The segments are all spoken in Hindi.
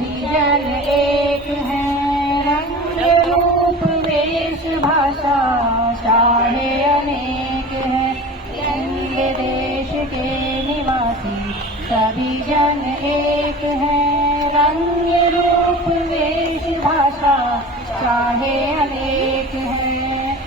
सभी जन एक हैं। रंग रूप वेश भाषा चाहे अनेक हैं। रंग देश के निवासी सभी जन एक हैं। रंग रूप वेश भाषा चाहे अनेक हैं।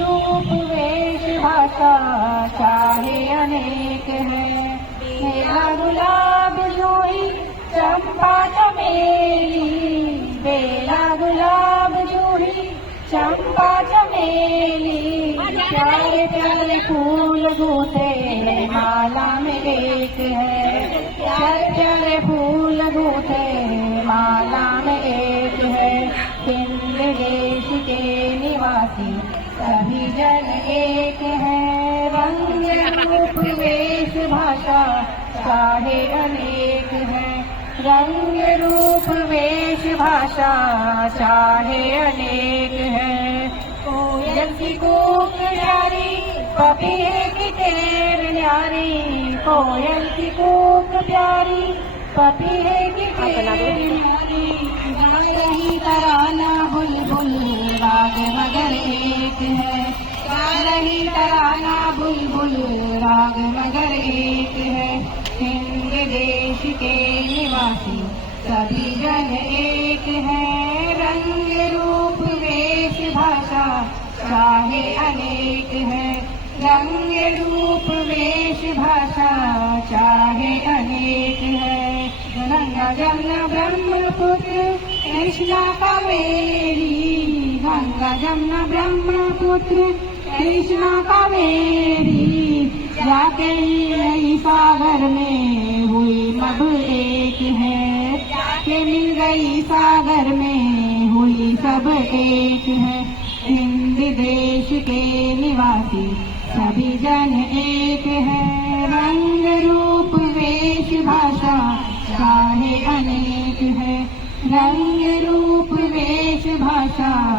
रूप वेश भाषा चाहे अनेक हैं। मेरा गुलाब जूही चंपा चमेली, बेला गुलाब जूही चंपा चमेली। प्यारे प्यारे फूल गूथे माला में एक है। प्यारे प्यारे फूल गूथे माला में एक है। हिंद देश के निवासी सभी जन एक हैं। रंग रूप वेश भाषा चाहे अनेक हैं। रंग रूप वेश भाषा चाहे अनेक हैं। कोयल की कूक प्यारी, पपीहे की टेर न्यारी। कोयल की कूक प्यारी, पपीहे की टेर न्यारी। गा रही तराना बुलबुल राग मगर एक है। गा रही तराना बुलबुल राग मगर एक है। हिंद देश के निवासी सभी जन एक हैं। रंग रूप वेश भाषा चाहे अनेक हैं। रंग रूप वेश भाषा चाहे अनेक है। गंगा जमुना ब्रह्मपुत्र कृष्णा कावेरी। गंगा जमुना ब्रह्मपुत्र कृष्णा कावेरी। जाके नई सागर में हुई मब एक है। जाके मिल गई सागर में हुई सब एक है। हिंद देश के निवासी सभी जन एक हैं। रंग रूप वेश भाषा चाहे अनेक है। रंग रूप वेश भाषा